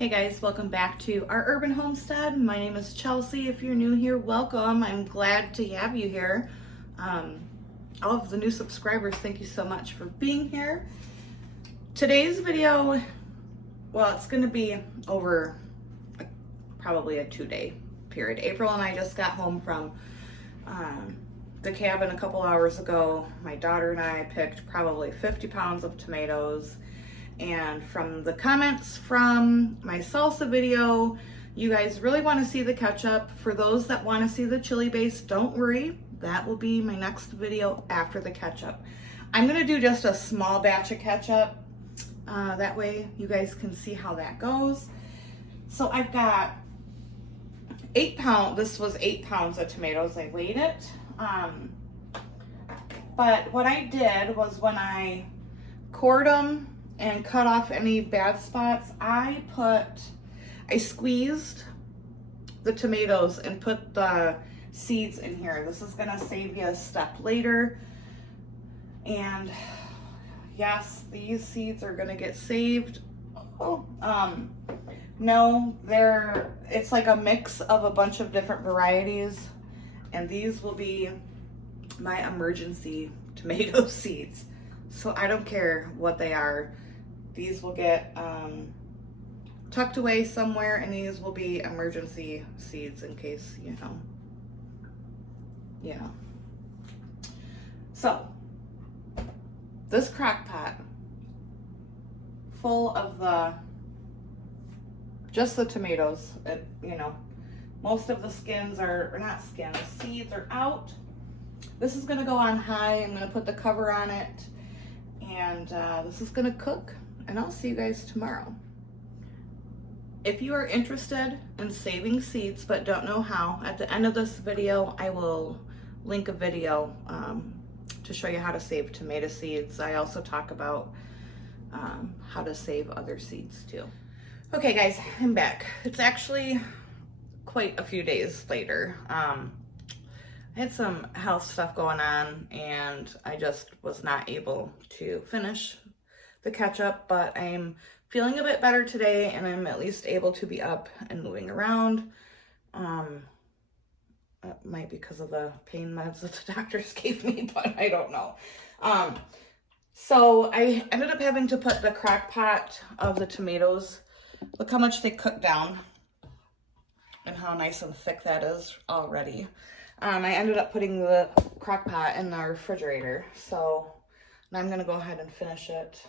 Hey guys, welcome back to our urban homestead. My name is Chelsea. If you're new here, welcome. I'm glad to have you here. All of the new subscribers, thank you so much for being here. Today's video, well, it's going to be over probably a 2-day period. April and I just got home from the cabin a couple hours ago. My daughter and I picked probably 50 pounds of tomatoes. And from the comments from my salsa video, you guys really want to see the ketchup. For those that want to see the chili base, don't worry. That will be my next video after the ketchup. I'm going to do just a small batch of ketchup. That way you guys can see how that goes. So I've got 8 pounds. This was 8 pounds of tomatoes. I weighed it. But what I did was when I cored them and cut off any bad spots, I squeezed the tomatoes and put the seeds in here. This is gonna save you a step later. And yes, these seeds are gonna get saved. No, it's like a mix of a bunch of different varieties, and these will be my emergency tomato seeds. So I don't care what they are. These will get tucked away somewhere, and these will be emergency seeds in case, you know. Yeah. So, this crock pot full of just the tomatoes, you know, most of the skins are, or not skins, seeds are out. This is gonna go on high. I'm gonna put the cover on it, and this is gonna cook. And I'll see you guys tomorrow. If you are interested in saving seeds but don't know how, at the end of this video, I will link a video to show you how to save tomato seeds. I also talk about how to save other seeds too. Okay guys, I'm back. It's actually quite a few days later. I had some health stuff going on and I just was not able to finish the ketchup, but I'm feeling a bit better today and I'm at least able to be up and moving around. That might be because of the pain meds that the doctors gave me, but I don't know. So I ended up having to put the crock pot of the tomatoes. Look how much they cooked down and how nice and thick that is already. I ended up putting the crock pot in the refrigerator. So now I'm gonna go ahead and finish it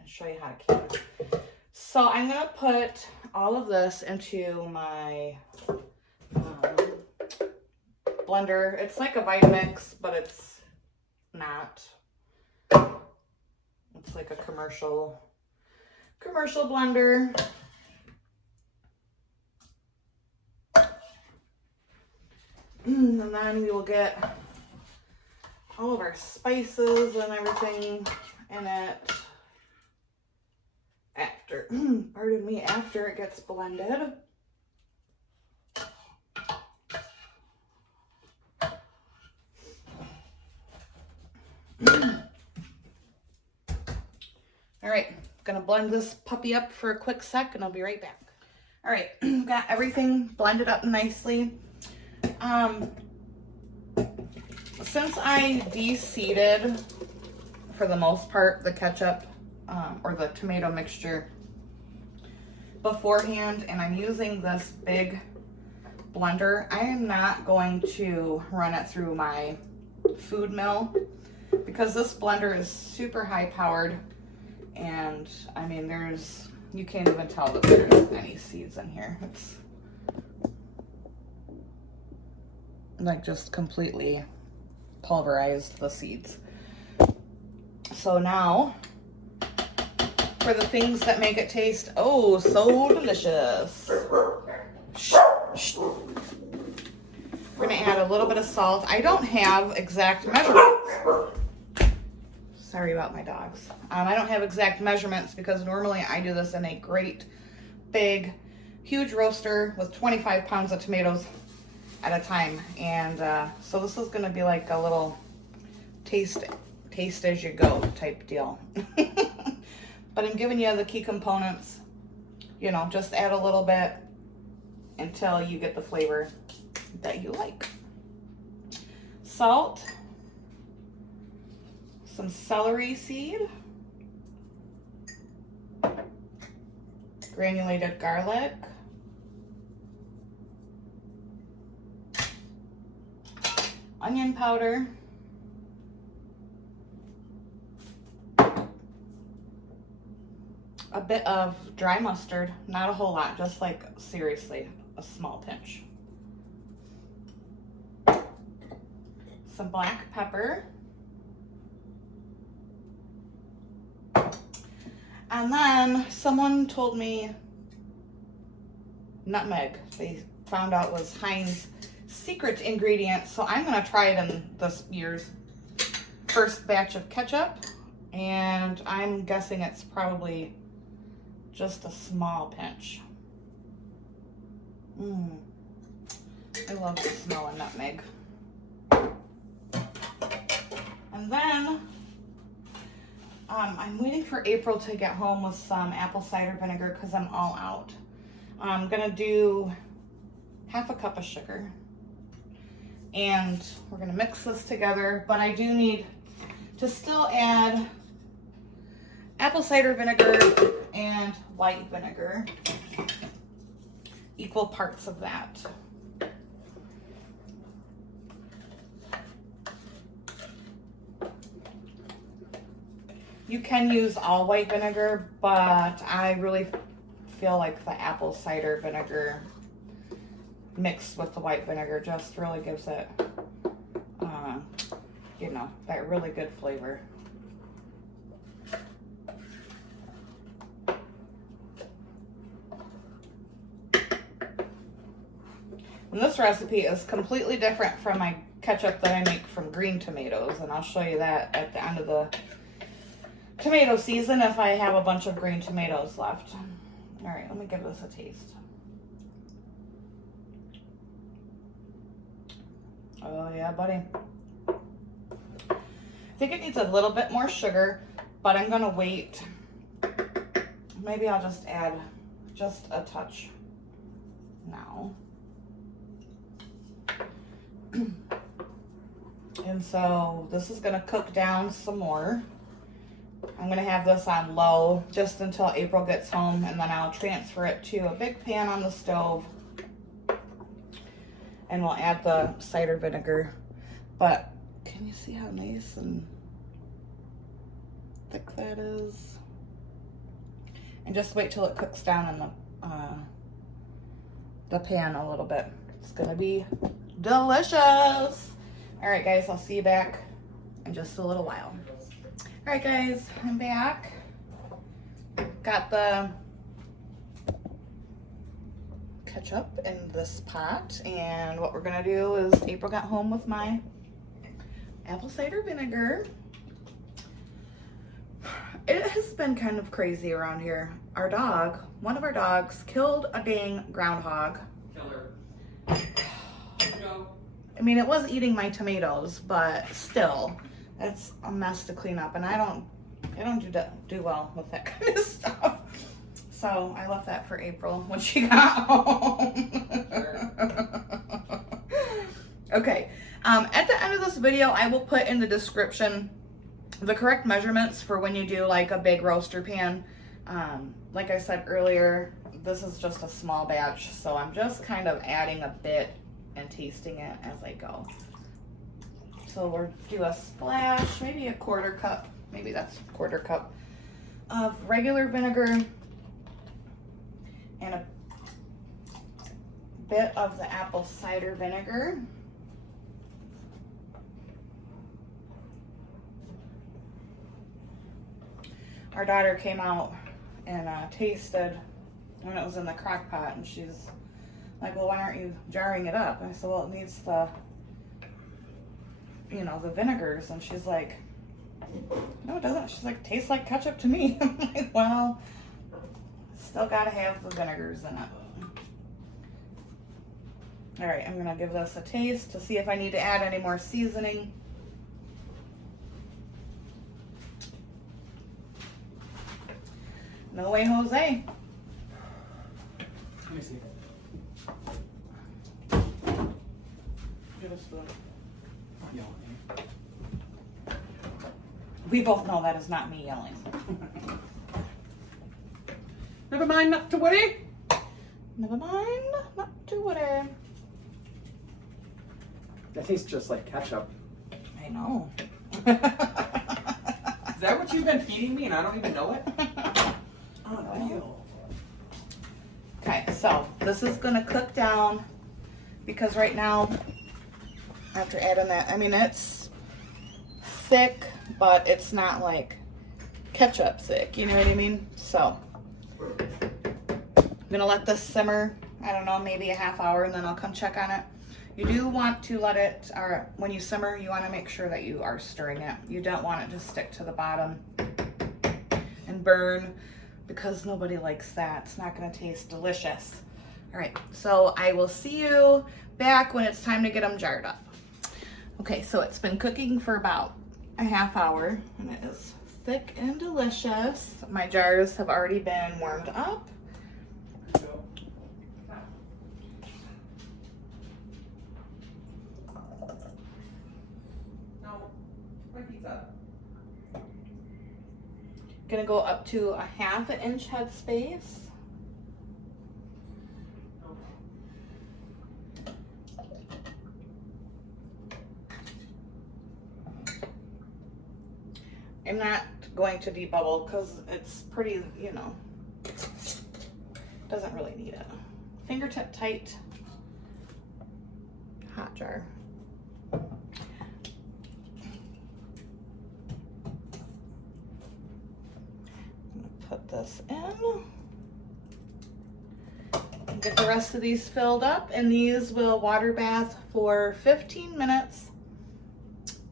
and show you how to keep it. So I'm gonna put all of this into my blender. It's like a Vitamix, but it's not. It's like a commercial blender. And then we will get all of our spices and everything in it after it gets blended. All right, gonna blend this puppy up for a quick sec and I'll be right back. All right, got everything blended up nicely. Since I de-seeded, for the most part, the ketchup or the tomato mixture beforehand, and I'm using this big blender, I am not going to run it through my food mill because this blender is super high powered, and I mean you can't even tell that there's any seeds in here. It's like just completely pulverized the seeds. So now for the things that make it taste oh so delicious, we're gonna add a little bit of salt. I don't have exact measurements. Sorry about my dogs. I don't have exact measurements because normally I do this in a great big huge roaster with 25 pounds of tomatoes at a time, and so this is gonna be like a little taste as you go type deal. But I'm giving you the key components you know, just add a little bit until you get the flavor that you like. Salt, some celery seed, granulated garlic, onion powder, a bit of dry mustard, not a whole lot, just like seriously a small pinch. Some black pepper. And then someone told me nutmeg. They found out was Heinz secret ingredient, so I'm gonna try it in this year's first batch of ketchup, and I'm guessing it's probably just a small pinch. I love the smell of nutmeg. And then I'm waiting for April to get home with some apple cider vinegar because I'm all out. I'm gonna do half a cup of sugar, and we're gonna mix this together, but I do need to still add apple cider vinegar and white vinegar, equal parts of that. You can use all white vinegar, but I really feel like the apple cider vinegar mixed with the white vinegar just really gives it, you know, that really good flavor. And this recipe is completely different from my ketchup that I make from green tomatoes, and I'll show you that at the end of the tomato season if I have a bunch of green tomatoes left. All right, let me give this a taste. Oh yeah, buddy. I think it needs a little bit more sugar, but I'm gonna wait. Maybe I'll just add just a touch now. And so this is gonna cook down some more. I'm gonna have this on low just until April gets home, and then I'll transfer it to a big pan on the stove, and we'll add the cider vinegar. But can you see how nice and thick that is? And just wait till it cooks down in the pan a little bit. It's gonna be delicious. All right, guys, I'll see you back in just a little while. All right, guys, I'm back. Got the ketchup in this pot, and what we're gonna do is April got home with my apple cider vinegar. It has been kind of crazy around here. Our dog, one of our dogs, killed a dang groundhog. Killer. I mean, it was eating my tomatoes, but still, it's a mess to clean up, and I don't do well with that kind of stuff. So I left that for April when she got home. Sure. Okay. At the end of this video, I will put in the description the correct measurements for when you do like a big roaster pan. Like I said earlier, this is just a small batch, so I'm just kind of adding a bit and tasting it as I go. So we'll do a splash, maybe a quarter cup, maybe that's a quarter cup of regular vinegar, and a bit of the apple cider vinegar. Our daughter came out and tasted when it was in the crock pot, and she's like, well, why aren't you jarring it up? And I said, well, it needs the, you know, the vinegars. And she's like, no, it doesn't. She's like, tastes like ketchup to me. I'm like, well, still gotta have the vinegars in it. All right, I'm gonna give this a taste to see if I need to add any more seasoning. No way, Jose. Let me see. Get a spoon. Yelling. We both know that is not me yelling. Never mind, not to worry. Never mind, not to worry. That tastes just like ketchup. I know. Is that what you've been feeding me and I don't even know it? Oh, okay, so this is gonna cook down because right now, after adding that, I mean, it's thick, but it's not like ketchup thick, you know what I mean? So, I'm gonna let this simmer, I don't know, maybe a half hour, and then I'll come check on it. You do want to let it, or when you simmer, you want to make sure that you are stirring it. You don't want it to stick to the bottom and burn, because nobody likes that. It's not going to taste delicious. All right, so I will see you back when it's time to get them jarred up. Okay, so it's been cooking for about a half hour, and it is thick and delicious. My jars have already been warmed up. Gonna go up to a 1/2 inch headspace. I'm not going to debubble because it's pretty, you know, doesn't really need it. Fingertip tight hot jar. Put this in. Get the rest of these filled up, and these will water bath for 15 minutes.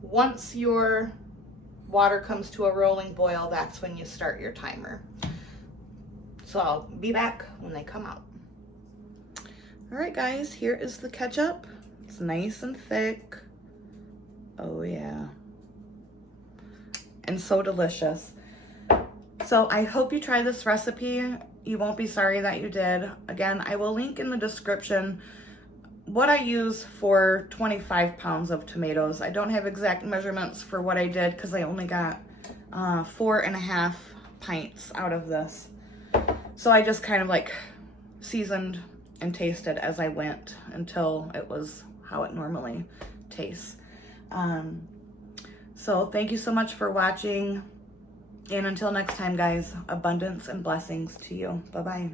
Once your water comes to a rolling boil, that's when you start your timer. So I'll be back when they come out. All right, guys, here is the ketchup. It's nice and thick. Oh yeah. And so delicious. So I hope you try this recipe. You won't be sorry that you did. Again, I will link in the description what I use for 25 pounds of tomatoes. I don't have exact measurements for what I did because I only got 4.5 pints out of this. So I just kind of like seasoned and tasted as I went until it was how it normally tastes. So thank you so much for watching. And until next time, guys, abundance and blessings to you. Bye-bye.